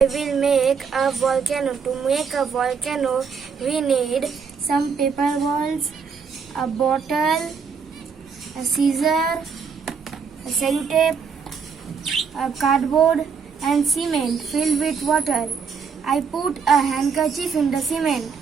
I will make a volcano. To make a volcano, we need some paper balls, a bottle, a scissor, a sellotape, a cardboard, and cement filled with water. I put a handkerchief in the cement.